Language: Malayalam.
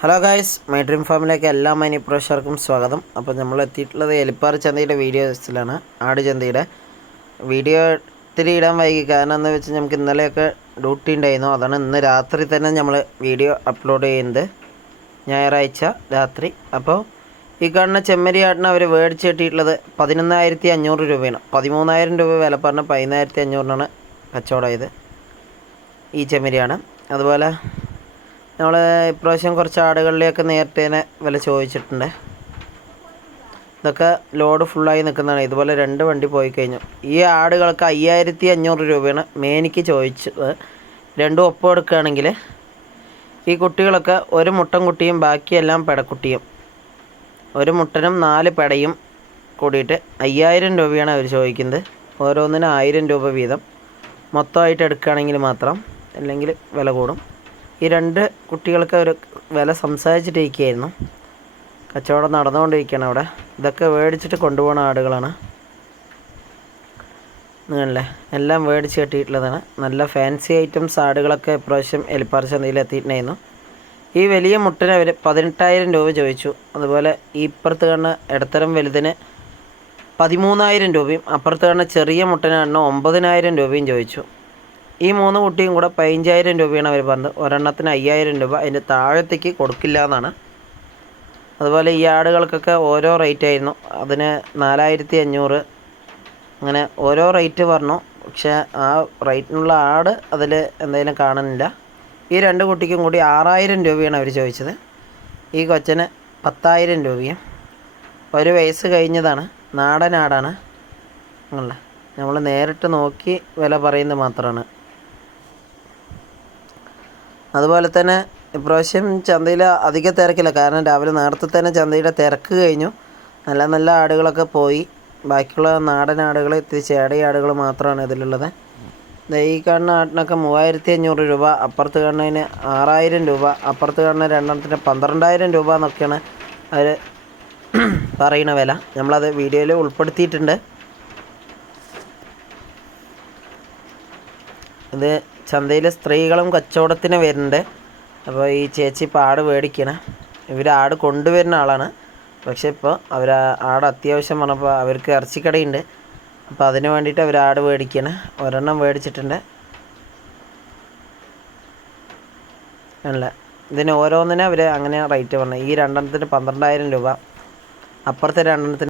ഹലോ ഗായ്സ്, മൈ ഡ്രീം ഫാമിലേക്ക് എല്ലാ മൈനി പ്രേക്ഷകർക്കും സ്വാഗതം. അപ്പോൾ നമ്മൾ എത്തിയിട്ടുള്ളത് എലിപ്പാറ ചന്തയുടെ വീഡിയോസിലാണ്. ആട് ചന്തയുടെ വീഡിയോ ഇത്തിരി ഇടാൻ വൈകി. കാരണം എന്താ വെച്ചാൽ നമുക്ക് ഇന്നലെയൊക്കെ ഡ്യൂട്ടി ഉണ്ടായിരുന്നു. അതാണ് ഇന്ന് രാത്രി തന്നെ നമ്മൾ വീഡിയോ അപ്ലോഡ് ചെയ്യുന്നത്, ഞായറാഴ്ച രാത്രി. അപ്പോൾ ഈ കാണുന്ന ചെമ്മരി ആടിനെ അവർ മേടിച്ച് കെട്ടിയിട്ടുള്ളത് 11,500 രൂപയാണ്. 13,000 രൂപ വില പറഞ്ഞ് 11,500 കച്ചവടമായത് ഈ ചെമ്മരിയാണ്. അതുപോലെ നമ്മൾ ഇപ്രാവശ്യം കുറച്ച് ആടുകളിലേക്ക് നേരത്തെ തന്നെ വില ചോദിച്ചിട്ടുണ്ട്. ഇതൊക്കെ ലോഡ് ഫുള്ളായി നിൽക്കുന്നതാണ്. ഇതുപോലെ 2 വണ്ടി പോയി കഴിഞ്ഞു. ഈ ആടുകൾക്ക് 5,500 രൂപയാണ് മേനിക്ക് ചോദിച്ചത്. 2 ഒപ്പം എടുക്കുകയാണെങ്കിൽ ഈ കുട്ടികളൊക്കെ ഒരു മുട്ടൻ കുട്ടിയും ബാക്കിയെല്ലാം പെടക്കുട്ടിയും, ഒരു മുട്ടനും 4 പെടയും കൂടിയിട്ട് 5,000 രൂപയാണ് അവർ ചോദിക്കുന്നത്. ഓരോന്നിനും 1,000 രൂപ വീതം മൊത്തമായിട്ട് എടുക്കുകയാണെങ്കിൽ മാത്രം, അല്ലെങ്കിൽ വില കൂടും. ഈ 2 കുട്ടികൾക്ക് ഒരു വില സംസാരിച്ചിട്ടിരിക്കുകയായിരുന്നു. കച്ചവടം നടന്നുകൊണ്ടിരിക്കുകയാണ് അവിടെ. ഇതൊക്കെ മേടിച്ചിട്ട് കൊണ്ടുപോകുന്ന ആടുകളാണ്. നിങ്ങളല്ലേ എല്ലാം മേടിച്ച് കെട്ടിയിട്ടുള്ളതാണ്. നല്ല ഫാൻസി ഐറ്റംസ് ആടുകളൊക്കെ ഇപ്രാവശ്യം എലിപ്പാറ ചന്തയിൽ എത്തിയിട്ടുണ്ടായിരുന്നു. ഈ വലിയ മുട്ടിന് അവർ 18,000 രൂപ ചോദിച്ചു. അതുപോലെ ഈ ഇപ്പുറത്ത് കാണുന്ന ഇടത്തരം വലുതിന് 13,000 രൂപയും അപ്പുറത്ത് കാണുന്ന ചെറിയ മുട്ടിന് 9,000 രൂപയും ചോദിച്ചു. ഈ 3 കുട്ടിയും കൂടെ 15,000 രൂപയാണ് അവർ പറഞ്ഞത്. ഒരെണ്ണത്തിന് 5,000 രൂപ, അതിൻ്റെ താഴത്തേക്ക് കൊടുക്കില്ല എന്നാണ്. അതുപോലെ ഈ ആടുകൾക്കൊക്കെ ഓരോ റേറ്റ് ആയിരുന്നു. അതിന് 4,500 അങ്ങനെ ഓരോ റേറ്റ് പറഞ്ഞു. പക്ഷേ ആ റേറ്റിനുള്ള ആട് അതിൽ എന്തായാലും കാണുന്നില്ല. ഈ 2 കുട്ടിക്കും കൂടി 6,000 രൂപയാണ് അവർ ചോദിച്ചത്. ഈ കൊച്ചന് 10,000 രൂപയും. 1 വയസ്സ് കഴിഞ്ഞതാണ്. നാടൻ ആടാണ്. നമ്മൾ നേരിട്ട് നോക്കി വില പറയുന്നത് മാത്രമാണ്. അതുപോലെ തന്നെ ഇപ്രാവശ്യം ചന്തയിൽ അധിക തിരക്കില്ല. കാരണം രാവിലെ നേരത്തെ തന്നെ ചന്തയുടെ തിരക്ക് കഴിഞ്ഞു. നല്ല നല്ല ആടുകളൊക്കെ പോയി. ബാക്കിയുള്ള നാടൻ ആടുകൾ, ഇത്തിരി ചേടയ ആടുകൾ മാത്രമാണ് ഇതിലുള്ളത്. ഈ കാണുന്ന ആടിനൊക്കെ 3,500 രൂപ, അപ്പുറത്ത് കാണുന്നതിന് 6,000 രൂപ, അപ്പുറത്ത് കാണുന്ന രണ്ടെണ്ണത്തിന് 12,000 രൂപ എന്നൊക്കെയാണ് അവർ പറയുന്ന വില. നമ്മളത് വീഡിയോയിൽ ഉൾപ്പെടുത്തിയിട്ടുണ്ട്. ഇത് ചന്തയിൽ സ്ത്രീകളും കച്ചവടത്തിന് വരുന്നുണ്ട്. അപ്പോൾ ഈ ചേച്ചി ഇപ്പോൾ ആട് മേടിക്കണം. ഇവർ ആട് കൊണ്ടുവരുന്ന ആളാണ്. പക്ഷേ ഇപ്പോൾ അവർ ആട് അത്യാവശ്യം പറഞ്ഞപ്പോൾ അവർക്ക് ഇറച്ചിക്കടയുണ്ട്. അപ്പോൾ അതിന് വേണ്ടിയിട്ട് അവർ ആട് മേടിക്കണം. ഒരെണ്ണം മേടിച്ചിട്ടുണ്ട്. അല്ല, ഇതിന് ഓരോന്നിനും അവർ അങ്ങനെ റേറ്റ് പറഞ്ഞത്. ഈ 2 എണ്ണത്തിന് 12,000 രൂപ, അപ്പുറത്തെ 2 എണ്ണത്തിന്